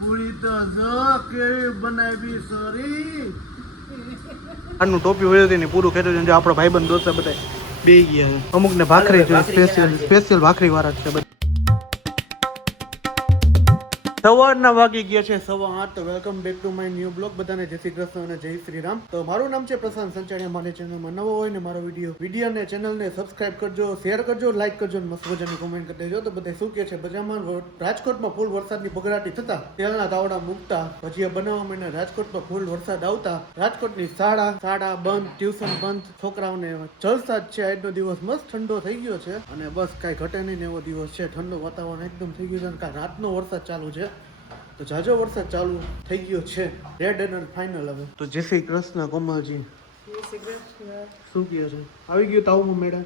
પૂરી તો જો કેવી બનાવી સોરી. આનું ટોપી હોય હતી ને પૂરું ખેતર જો આપણો ભાઈબંધ દોસ્ત બધા બે ગયા. અમુક ને ભાખરી સ્પેશિયલ ભાખરી વાળા છે બધા. સવારના વાગી ગયા છે 8:15. તો welcome back to my new blog. બધાને જય શ્રી કૃષ્ણ અને જય શ્રી રામ. તો મારું નામ છે પ્રશાંત સંચાણીયા. મારી ચેનલમાં નવો હોય ને મારો વિડીયોને ચેનલને સબસ્ક્રાઇબ કરજો, શેર કરજો, લાઈક કરજો અને મસ્ત મજાની કોમેન્ટ કરી દેજો. તો બધા શું કહે છે બજારમાં રાજકોટમાં ફૂલ વરસાદની બગડાટી થતા તેલના તાવડા મૂકતા ભજીયા બનાવવા માંડ્યા. રાજકોટમાં ફૂલ વરસાદ આવતા રાજકોટની શાળા બંધ, ટ્યુશન બંધ, છોકરાઓને જલસા જ છે. આજનો દિવસ મસ્ત ઠંડો થઈ ગયો છે અને બસ કાંઈ ઘટે નહીં એવો દિવસ છે. ઠંડો વાતાવરણ એકદમ થઈ ગયું છે અને રાતનો વરસાદ ચાલુ છે. તો જાજો વરસાદ ચાલુ થઈ ગયો છે. રેડ એલર્ટ ફાઇનલ હવે. તો જય શ્રી કૃષ્ણ કોમલજી. જય શ્રી કૃષ્ણ. શું કહે છે? આવી ગયું તાવમાં મેડમ?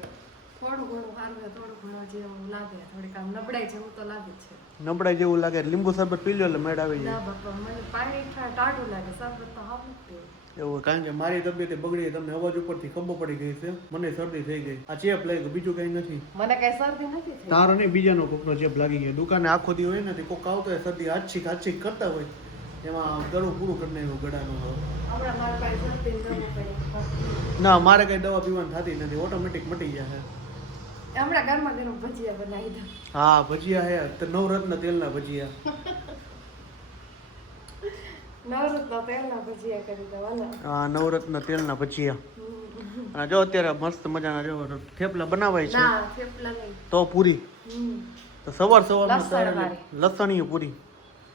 થોડું ઘણું સારું છે, થોડું ઘણું જેવું લાગે, થોડીક આમ નબળાઈ જેવું તો લાગે છે. નબળાઈ જેવું લાગે? લીંબુ શરબત પી લો એટલે મેડ આવી ના જાય. બાપા, મને પાણી ટાઢું લાગે, શરબત તો હાવ નથી. એવું? કારણ કે મારી તબિયત બગડી, તમને અવાજ ઉપરથી ખબર પડી ગઈ છે. મને શરદી થઈ ગઈ. આ ચેપ લાગી, બીજું કઈ નથી. મને કઈ શરદી નથી થઈ. તારો નહીં, બીજાનો કોકનો ચેપ લાગી ગયો. દુકાને આખો દી હોય ને કોક આવતો હોય શરદી આછીક કરતા હોય એમાં ગળું પૂરું કરી નાખ્યું ગળાનું. હમણાં મારા પાસે શરદી દવા પડી. ના, મારે કઈ દવા પીવાની થતી નથી, ઓટોમેટિક મટી જાય. હમણાં ગરમા ગરમ ભજીયા બનાવી દઉં. હા, ભજીયા હે તો નવરત્ન તેલના ભજીયા. નવરત્ન તેલના ભજીયા કરી દઉં. હાલો. હા, નવરત્ન તેલના ભજીયા. અને જો અત્યારે મસ્ત મજાના જો થેપલા બનાવાય છે. ના, થેપલા નહીં. તો પૂરી તો સવારમાં લસણવાળી. લસણીય પૂરી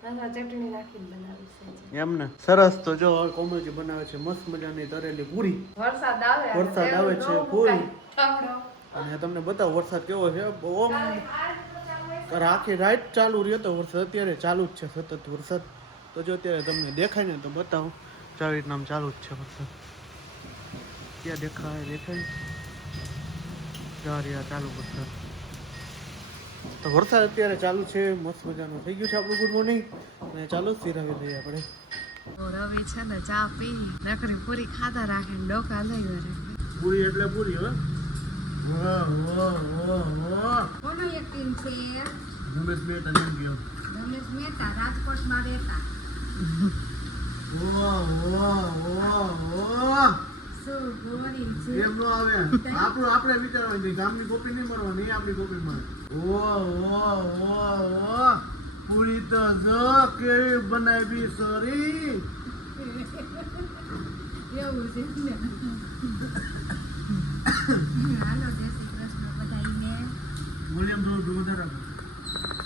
ચટણી નાખીને બનાવી છે. એમને સરસ. તો જો કોમલજી બનાવે છે મસ્ત મજાની તરેલી પૂરી. વરસાદ આવે છે ફૂલ. ઠંડો. અને તમને બતાવો વરસાદ કેવો છે. બહુ આખી રાત ચાલુ રહ્યો તો વરસાદ, અત્યારે ચાલુ જ છે સતત વરસાદ. તો જો અત્યારે તમને દેખાય ને તો બતાવો, આવી રીતના આમ ચાલુ જ છે વરસાદ. ક્યાં દેખાય ચાલુ વરસાદ. તો વરસાદ અત્યારે ચાલુ છે, મસ્ત મજાનું થઈ ગયું છે આપણું ગુડ મોર્નિંગ. અને ચાલુ જ સિરાવી લઈએ આપણે. રવિ છે ને ચા પી નકરી પૂરી ખાતા રાખીને ડોકા લઈ વરે. પૂરી એટલે પૂરી હવે. કોનો એક ટીમ છે? રમેશ મહેતા જેમ ગયો. રમેશ મહેતા રાજકોટમાં રહેતા. શું ગોરી છે? એમ નો આવે. આપણે વિચારવાનું ગામની કોપી નહીં મારવાની, નહીં આપણી કોપી માર. પૂરી તો જો કેવી બનાવી સોરી. એવું છે ને. હાલો જય શ્રી કૃષ્ણ બધાને. વોલ્યુમ થોડું વધારે રાખો.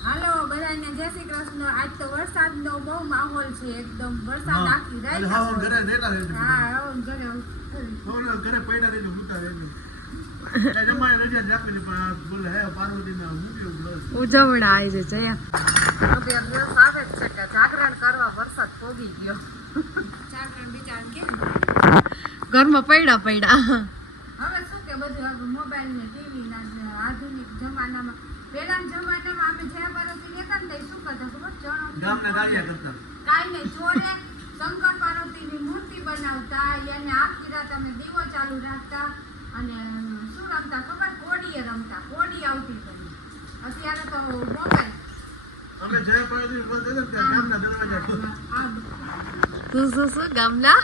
હાલો બધાને જય શ્રી કૃષ્ણ. આજ તો વરસાદનો બહુ માહોલ છે, એકદમ વરસાદ આખી રાત. હા, ઘરે રહેતા રહેજો. હા, ઘરે ઘરે પૈડા રહેજો, મૂકતા રહેજો. જમાય રજા રાખીને પણ બોલે હે પાર્વતીના મૂક્યું બસ. ઉજવણા આવી છે જયા. અત્યારે દિવસ આવે જ છે કે જાગરણ કરવા વરસાદ પોગી ગયો. જાગરણ બિચારા કેમ ઘરમાં પડ્યા. હવે શું કે બધું મોબાઈલ ને ટીવી ના આધુનિક જમાનામાં, પહેલાના જમાનામાં અમે જ્યાં પાર્વતી લેતા ને શું કરતા ખબર? ગામના ગાડિયા કરતા. કાંઈ નહીં, ચોરે શંકર પાર્વતીની મૂર્તિ બનાવતા, એને આખી રાત અમે દીવો ચાલુ રાખતા અને શું રમતા ખબર? કોડીએ રમતા. કોડી આવતી હતી. અત્યારે તો મોબાઈલ. અમે જય પાર્વતી બોલતે ને ત્યાં ગામના દરવાજા ખોલ. શું ગામના?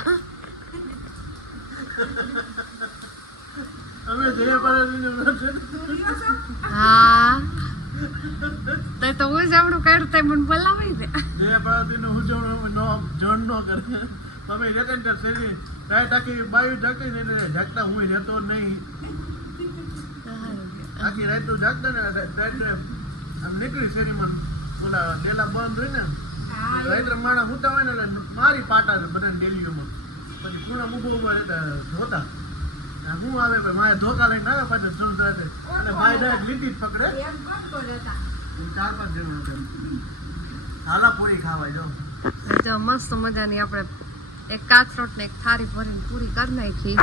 અમે જય પાર્વતીને બોલતે. હા તો હું જમણું કરતા મને બોલાવી દે. જય પાર્વતીને ઉજવણું જણ નો કરે. અમે રેકન્ટર સેવી રાય ટાકી બાયું ઢાકી ને ઢાકતા હું રહેતો નહીં. આખી રાત તો જાગતા ને રાત્રે આમ નીકળી શેરીમાં ઓલા ડેલા બંધ હોય ને રાત્રે માણસ હુતા હોય ને એટલે મારી પાટા બધા ડેલીઓમાં પછી ખૂણા ઉભો રહેતા ધોતા. હું આવે ભાઈ મારે ધોકા લઈને આવે પાછળ ચલ રાતે એટલે ભાઈ ડાયરેક્ટ લીટી જ પકડે. 4-5 જણા હતા. હાલા પૂરી ખાવા જો. જો મસ્ત મજાની આપણે એક કાચરોટ ને એક થાળી ભરીને પૂરી કરી નાખી.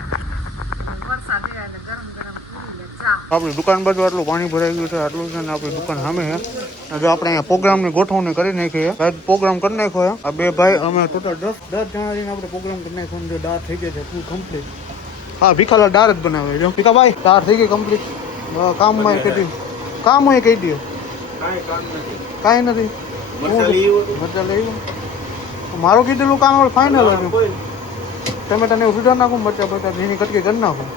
વરસાદ આવ્યા એટલે ગરમ પૂરી ને ચા. આપણી દુકાન બાજુ આટલું પાણી ભરાઈ ગયું છે, આટલું છે ને આપણી દુકાન સામે છે. જો આપણે અહીંયા પ્રોગ્રામની ગોઠવણી કરી નાખી છે. પ્રોગ્રામ કરી નાખ્યો છે. આ બે ભાઈ અમે ટોટલ 10 જણા રહીને આપણે પ્રોગ્રામ કરી નાખ્યો. જો દાળ થઈ ગઈ છે ફૂલ કમ્પ્લીટ. હા, ભીખાલા દાળ જ બનાવે. જો ભીખાભાઈ દાળ થઈ ગઈ કમ્પ્લીટ. કામ હોય કહી દો. કાંઈ નથી મારું કીધેલું કામ હવે ફાઇનલ હતું ટમેટા ને એવું સુધાર નાખું મરચા બરચા એની કટકી કરી નાખું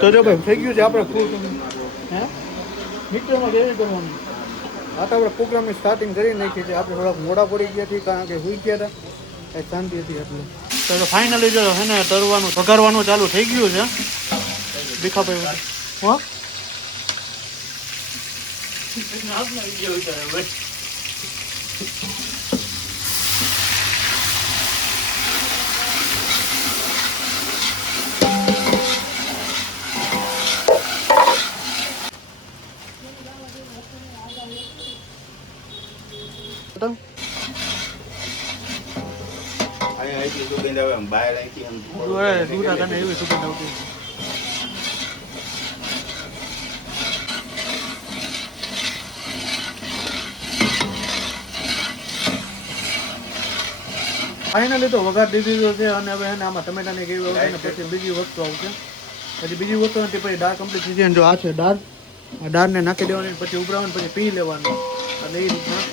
તો જો ભાઈ થઈ ગયું છે આપણે ફૂલ હે મિક્સરમાં કેવી કરવાનું આ તો આપણે પ્રોગ્રામની સ્ટાર્ટિંગ કરી નાખી છે આપણે થોડાક મોડા પડી ગયા છીએ કારણ કે સુઈ ગયા હતા એ શાંતિ હતી એટલે તો ફાઇનલી જો હે ને તરવાનું વઘારવાનું ચાલુ થઈ ગયું છે ભીખાભાઈ હો ફાઇનલી તો વઘાર દીધો છે અને હવે એને આમાં ટમેટાની કેવી આવશે ને પછી બીજી વસ્તુ આવશે પછી બીજી વસ્તુ નથી પછી દાળ કમ્પ્લીટ થઈ જાય જો આ છે દાળ આ દાળને નાખી દેવાની પછી ઉભરાવાની પછી પી લેવાનું એટલે એ રીતના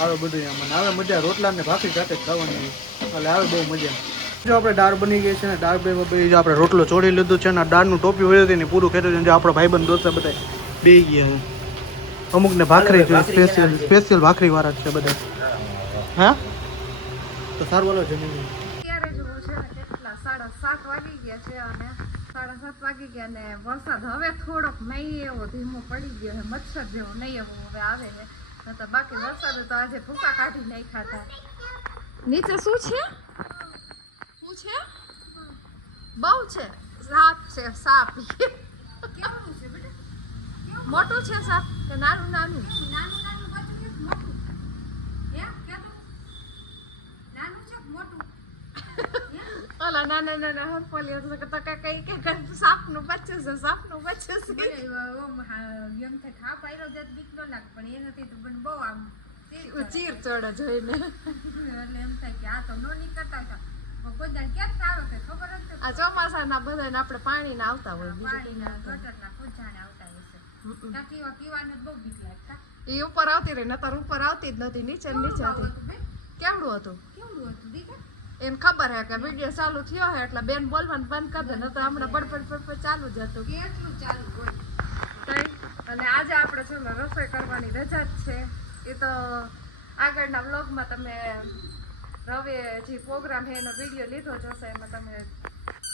આવે બધું આમાં આવે મજા રોટલા ને ભાખરી સાથે જ ખાવાની એટલે આવે બહુ મજા જો આપણે દાળ બની ગઈ છે ને દાળ બે જો આપણે રોટલો ચોડી લીધું છે ને દાળનું ટોપી વળી હતી ને પૂરું ખેતું છે આપણો ભાઈબંધ દોસ્ત બધા બે ગયા છે અમુક ને ભાખરી છે સ્પેશિયલ ભાખરી વાળા છે બધા હા તો સારું વાલો જમી અત્યારે જુઓ છે ને કેટલા 7:30 વાગી ગયા છે અને 7:30 વાગી ગયા ને વરસાદ હવે થોડોક નહીં એવો ધીમો પડી ગયો છે મચ્છર જેવો નહીં એવો હવે આવે છે તો બાકી વરસાદ તો આજે ભૂકા કાઢી નહીં ખાતા નીચે શું છે બહુ છે સાપ છે સાપ કેવું છે બેટા મોટું છે સાપ કે નાનું નાનું નાનું નાનું મોટું નાનું છે મોટું ઓલા નાના નાના હરપોલી એટલે કે તકા કઈ કે સાપનું બચ્ચું છે સાપનું બચ્ચું છે એમ કે ખા પાયરો જત બીક ન લાગ પણ એ નથી તો બન બહુ આમ ચીર ચડે જોઈને એટલે એમ થાય કે આ તો નો નીકળતા હતા બધા કેમ આવે કે ખબર જ આ ચોમાસાના બધાને આપણે પાણીના આવતા હોય બીજું ગટરના ખોજાણે આવતા હોય છે કાકીવા પીવાને બહુ બીક લાગતા એ ઉપર આવતી રહી નતર ઉપર આવતી જ નથી નીચે નીચે હતી કેવડું હતું દીકરા એને ખબર હે કે વિડિયો ચાલુ થયો હે એટલે બેન બોલવાનું બંધ કરી દે નતર હમણાં બડબડ ચાલુ જ હતું કેટલું ચાલુ હોય અને આજે આપણે છે ને રસોઈ કરવાની રજા જ છે એ તો આગળના વ્લોગમાં તમે રવે જે પ્રોગ્રામ છે એનો વિડીયો લીધો જ હશે એમાં તમે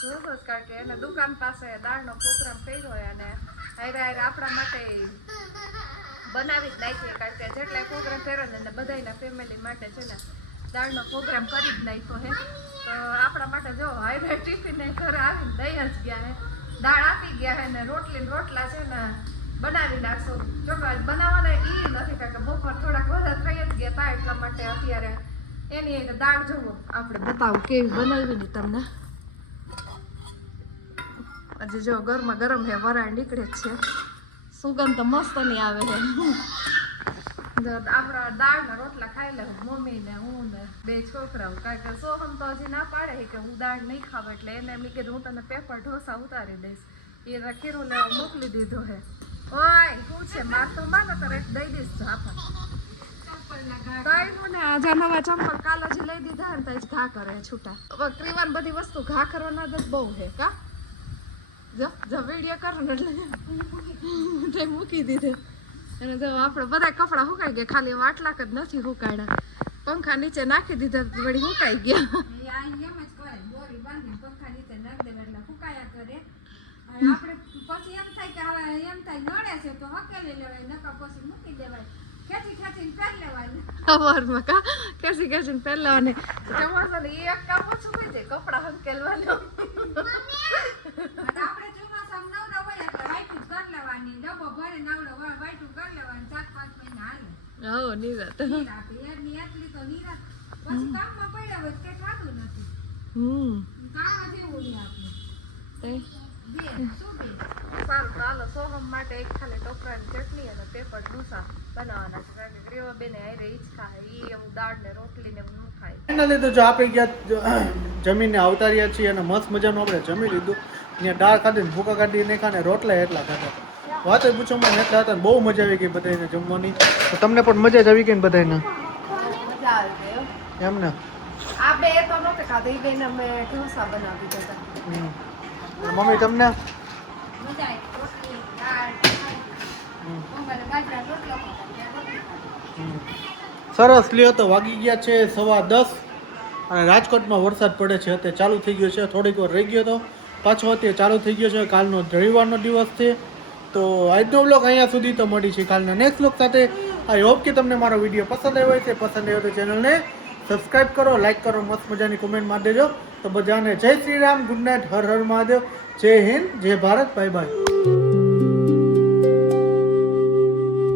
જોશો જ કારણ કે એને દુકાન પાસે દાળનો પ્રોગ્રામ કર્યો હોય અને હારે હારે આપણા માટે બનાવી જ નાખીએ કારણ કે જેટલા પ્રોગ્રામ કર્યો ને એને બધાના ફેમિલી માટે છે ને દાળનો પ્રોગ્રામ કરી જ નાખ્યો હે તો આપણા માટે જો હારે ટિફિન ઘરે આવીને દઈ જ ગયા હે દાળ આપી ગયા હે ને રોટલા છે ને બનાવી નાખશો ચોક્કસ બનાવવાના એ નથી કારણ કે બપોર થોડાક વધારે થઈ જ ગયા હતા એટલા માટે અત્યારે એની દાળ જોવો આપણે બતાવું કેવી બનાવી ને તમને હજી જો ગરમા ગરમ હે વરાળ નીકળે જ છે સુગંધ તો મસ્ત નહીં આવે છે આપણા દાળના રોટલા ખાઈ લે મમ્મી ને હું ને બે છોકરાઓ કારણ કે સોહમ તો હજી ના પાડે કે હું દાળ નહીં ખાવ એટલે એને એમ કીધું હું તને પેપર ઢોસા ઉતારી દઈશ એ ખીરું લેવા મોકલી દીધો હે ઓય શું છે માર તો માનો તો દઈ દઈશ જાપા નવા ચંપલ કાલ હજી લઈ દીધા ને તો ઘા કરે છૂટા ક્રીવાન બધી વસ્તુ ઘા કરવાના જ બહુ છે કા જો વિડીયો કરો ને એટલે મૂકી દીધે અને જો આપણે બધા કપડા સુકાઈ ગયા ખાલી આટલાક જ નથી સુકાડ્યા પંખા નીચે નાખી દીધા વળી સુકાઈ ગયા આપણે પછી એમ થાય કે હવે એમ થાય નડે છે તો હકેલી લેવાય નકા પછી મૂકી દેવાય ખેંચીને પહેરી લેવાની સવારમાં કા ખેંચીને પહેરી લેવાની ચોમાસાને એક કામ ઓછું હોય છે કપડા હકેલવાનું આપણે ચોમાસામાં નવડા હોય એટલે વાઈટું કરી લેવાની ડબ્બો ભરે નવડો હોય વાઈટું કરી લેવાની 4-5 મહિના હાલે હો નિરાત એની એટલી તો નિરાત પછી કામમાં પડ્યા હોય કે ખાતું નથી કામ જેવું નહીં આપણે સારું ચાલો સોહમ માટે એક ખાલી ટોપરાની ચટણી અને પેપર ઢોસા બનાવવાના છે કારણ કે ગ્રેવા બેને હારે ઈ જ ખાય ઈ એવું દાળ ને રોટલી ને એવું ખાય ફાઇનલી તો જો આપણે ગયા જમીને આવતા રહ્યા છીએ અને મસ્ત મજાનું આપણે જમી લીધું ત્યાં દાળ ખાધી ને ભૂકા કાઢી નાખ્યા ને રોટલા એટલા ખાધા વાત પૂછવામાં એટલા હતા ને બહુ મજા આવી ગઈ બધાને જમવાની. તો તમને પણ મજા જ આવી ગઈ ને બધાને? મજા આવી ગઈ હો. એમ ને? આ બે તો નહોતી ખાધી, ઈ બેને અમે ઢોસા બનાવી દીધા હતા. હમ. અને મમ્મી તમને? મજા આવી. રોટલી, દાળ, અમારે બાજરાનો રોટલો ખાધો, ત્યાં રોટલી ખાધી. સરસ લ્યો. તો વાગી ગયા છે 10:15 અને રાજકોટમાં વરસાદ પડે છે. અત્યારે ચાલુ થઈ ગયો છે, થોડીક વાર રહી ગયો તો પાછો અત્યારે ચાલુ થઈ ગયો છે. કાલનો રવિવારનો દિવસ છે. તો આજનો બ્લોગ અહીંયા સુધી તો મળી છે કાલના નેક્સ્ટ બ્લોગ સાથે. આઈ હોપ કે તમને મારો વિડીયો પસંદ આવ્યો હોય છે. પસંદ આવ્યો તો ચેનલને સબસ્ક્રાઈબ કરો, લાઈક કરો, મસ્ત મજાની કોમેન્ટ મારી દેજો. તો બધાને જય શ્રી રામ, ગુડ નાઇટ, હર હર મહાદેવ, જય હિન્દ, જય ભારત, બાય બાય.